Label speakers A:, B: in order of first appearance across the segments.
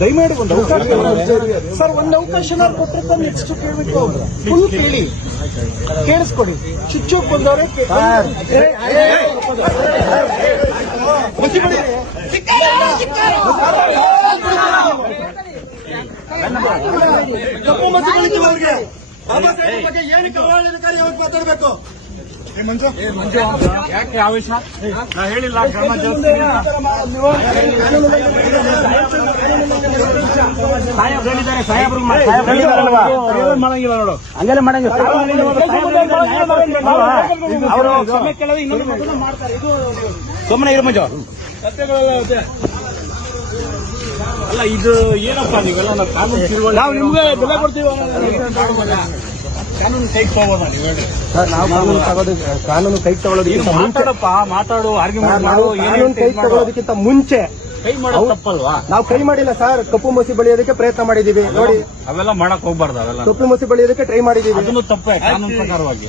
A: ದಯಮಾಡಿ ಒಂದು ಅವಕಾಶ ಸರ್ ಒಂದು ಅವಕಾಶ ನಾವು ಕೊಟ್ಟಿರ್ತ ನೆಕ್ಸ್ಟ್ ಕೇಳಬೇಕು ಫುಲ್ ಕೇಳಿ ಕೇಳಿಸ್ಕೊಡಿ ಚುಚ್ಚು ಬಂದವ್ರೆ. ತಪ್ಪು ಮತಿ ಬಾಬಾ ಸಾಹೇಬ್ ಬಗ್ಗೆ ಏನಕ್ಕೆ ಅವ್ರಿಗೆ ಮಂಜು.
B: ಯಾಕೆ ಆವೇಶ ನಾ ಹೇಳಿಲ್ಲ ಕ್ರಮ ಸಾಹೇಬ್ರು ಮಾಡಂಗಿಲ್ಲ ನೋಡು. ಹಂಗೆಲ್ಲ ಮಾಡಂಗಿಲ್ಲ ಅವರು ಸುಮ್ಮನೆ ಇರು ಮಂಜು. ಅಲ್ಲ ಇದು ಏನಪ್ಪ ನೀವೆಲ್ಲ ನಾವು ಕಾನೂನು ನಾವು ನಿಮ್ಗೆ ಬೆಲೆ ಕೊಡ್ತೀವಿ. ಕಾನೂನು ಕೈ ಹೋಗೋದ ನೀವು ಹೇಳಿ?
A: ಸರ್ ನಾವು ಕಾನೂನು ತಗೋದು ಕಾನೂನು ಕೈ ತಗೊಳ್ಳೋದಕ್ಕಿಂತ ಮುಂಚೆ
B: ಮಾತಾಡಪ್ಪ ಮಾತಾಡು ಆರ್ಗ್ಯುಮೆಂಟ್
A: ನಾವು
B: ಮಾಡು
A: ಕಾನೂನು ಕೈ ತಗೊಳ್ಳೋದಕ್ಕಿಂತ ಮುಂಚೆ
B: ಕೈ ಮಾಡೋದು ತಪ್ಪಲ್ವಾ?
A: ನಾವು ಕೈ ಮಾಡಿಲ್ಲ ಸರ್ ಕಪ್ಪು ಮಸಿ ಬಳಿಯೋದಕ್ಕೆ ಪ್ರಯತ್ನ ಮಾಡಿದೀವಿ. ನೋಡಿ
B: ಅವೆಲ್ಲ ಮಾಡಕ್ ಹೋಗ್ಬಾರ್ದು ಅವೆಲ್ಲ.
A: ಕಪ್ಪು ಮಸಿ ಬಳಿಯೋದಕ್ಕೆ ಟ್ರೈ ಮಾಡಿದೀವಿ.
B: ಅದನ್ನು ತಪ್ಪೇ ಕಾನೂನು ಪ್ರಕಾರವಾಗಿ.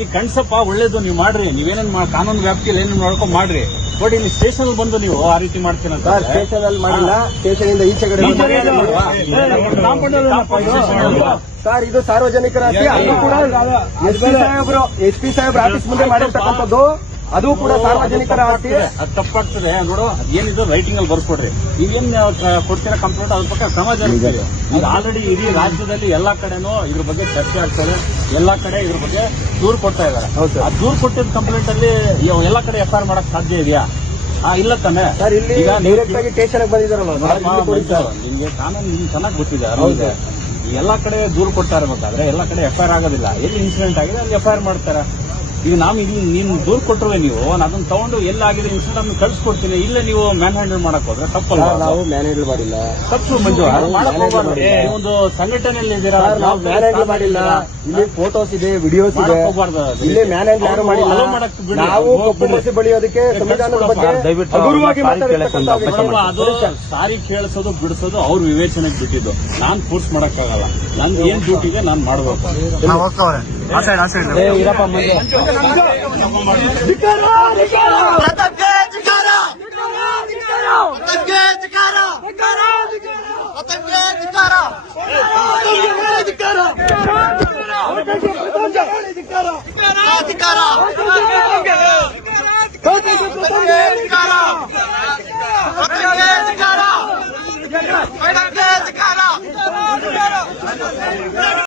B: ಈ ಕಣ್ಸಪ್ಪ ಒಳ್ಳೇದು ನೀವು ಮಾಡ್ರಿ. ನೀವೇನೇನ್ ಕಾನೂನು ವ್ಯಾಪ್ತಿಯಲ್ಲಿ ಏನೇನು ಮಾಡ್ಕೊಂಡು ಮಾಡ್ರಿ. ಬಟ್ ಇಲ್ಲಿ ಸ್ಟೇಷನ್ ಬಂದು ನೀವು ಆ ರೀತಿ ಮಾಡ್ತೀನಿ
A: ಸರ್ ಸ್ಟೇಷನ್ ಅಲ್ಲಿ ಮಾಡಿಲ್ಲ. ಸ್ಟೇಷನ್ ಇಂದ ಈಚೆಗಡೆ ಸರ್ ಇದು ಸಾರ್ವಜನಿಕರ ಅದು ಕೂಡ ಎಸ್ ಪಿ ಸಾಹೇಬ್ರು ಎಸ್ ಪಿ ಸಾಹೇಬ್ರ ಆಫೀಸ್ ಮುಂದೆ ಮಾಡಿರ್ತಕ್ಕಂಥದ್ದು ಅದು ಕೂಡ ಸಾರ್ವಜನಿಕರ ಆಸ್ತಿ
B: ಅದು ತಪ್ಪಾಗ್ತದೆ. ನೋಡು ಏನಿದ್ರು ರೈಟಿಂಗ್ ಅಲ್ಲಿ ಬರ್ಸ್ಕೊಡ್ರಿ. ನೀವೇನ್ ಕೊಡ್ತೀರಾ ಕಂಪ್ಲೇಂಟ್ ಅದ್ರ ಪಕ್ಕ ಸಮಾಜ ಈಗ ಆಲ್ರೆಡಿ ಇಡೀ ರಾಜ್ಯದಲ್ಲಿ ಎಲ್ಲಾ ಕಡೆನೂ ಇದ್ರ ಬಗ್ಗೆ ಚರ್ಚೆ ಆಗ್ತದೆ. ಎಲ್ಲಾ ಕಡೆ ಇದ್ರ ಬಗ್ಗೆ ದೂರ್ ಕೊಡ್ತಾ ಇದಾರೆ
A: ಹೌದು
B: ಆ ದೂರ್ ಕೊಟ್ಟಿದ್ದ ಕಂಪ್ಲೇಂಟ್ ಅಲ್ಲಿ ಎಲ್ಲಾ ಕಡೆ ಎಫ್ ಮಾಡೋಕೆ ಮಾಡಕ್ ಸಾಧ್ಯ ಇದೆಯಾ? ಆ ಇಲ್ಲ ತಾನೆ.
A: ಸರ್ ಇಲ್ಲಿ
B: ಈಗ
A: ಡೈರೆಕ್ಟ್ ಆಗಿ ಸ್ಟೇಷನ್ ಬಂದಿದ್ದಾರಲ್ಲ
B: ನಿಮ್ಗೆ ಕಾನೂನು ನಿಮ್ಗೆ ಚೆನ್ನಾಗಿ ಗೊತ್ತಿದೆ. ಎಲ್ಲಾ ಕಡೆ ದೂರು ಕೊಡ್ತಾ ಇರ್ಬೇಕಾದ್ರೆ ಎಲ್ಲಾ ಕಡೆ ಎಫ್ ಆಗೋದಿಲ್ಲ. ಎಲ್ಲಿ ಇನ್ಸಿಡೆಂಟ್ ಆಗಿದೆ ಅಲ್ಲಿ ಎಫ್ ಮಾಡ್ತಾರೆ? ಈಗ ನಾವು ಇಲ್ಲಿ ನೀನು ದೂರು ಕೊಟ್ಟರೆ ನೀವು ನಾನು ಅದನ್ನ ತಗೊಂಡು ಎಲ್ಲಾಗಿದೆ ಇನ್ಸಿಡೆಂಟ್ ಅನ್ನು ಕಳ್ಸಿಕೊಡ್ತೀನಿ. ಇಲ್ಲ ನೀವು ಮ್ಯಾನ್ ಹ್ಯಾಂಡಲ್ ಮಾಡಕ್ ಹೋದ್ರೆ ತಪ್ಪಲ್ಲ
A: ನಾವು ನಾವು ಮ್ಯಾನೇಜ್ ಮಾಡಿಲ್ಲ.
B: ತಪ್ಪು ಮಂಜು ಒಂದು ಸಂಘಟನೆಯಲ್ಲಿ ಇದ್ದೀರಾ
A: ಸರ್, ನಾವು ಮ್ಯಾನೇಜ್ ಮಾಡಿಲ್ಲ. ಇಲ್ಲಿ ಫೋಟೋಸ್ ಇದೆ ವಿಡಿಯೋಸ್ ಇದೆ.
B: ಇಲ್ಲಿ.
A: ಇಲ್ಲಿ ಮ್ಯಾನೇಜ್ ಯಾರು ಮಾಡಿಲ್ಲ. ನಾವು ಕಪ್ಪು ಬಳಿಯೋದಕ್ಕೆ ಸಂವಿಧಾನದ ಬಗ್ಗೆ.
B: ಅದು ಸಾರಿ ಕೇಳಿಸೋದು ಬಿಡಿಸೋದು ಅವ್ರ ವಿವೇಚನೆಗೆ ಬಿಟ್ಟಿದ್ದು. ನಾನ್ ಫೋರ್ಸ್ ಮಾಡಕ್ಕಾಗಲ್ಲ. ನಂದು ಏನ್ ಡ್ಯೂಟಿಗೆ ನಾನ್ ಮಾಡ್ಬೇಕು. ಆ ಸೈಡ್
C: ಆ ಸೈಡ್ ಇರಪ್ಪ ಮುಂದೆ. ಪ್ರತಾಪ್ಗೆ ಧಿಕಾರ ಪ್ರತಾಪ್ಗೆ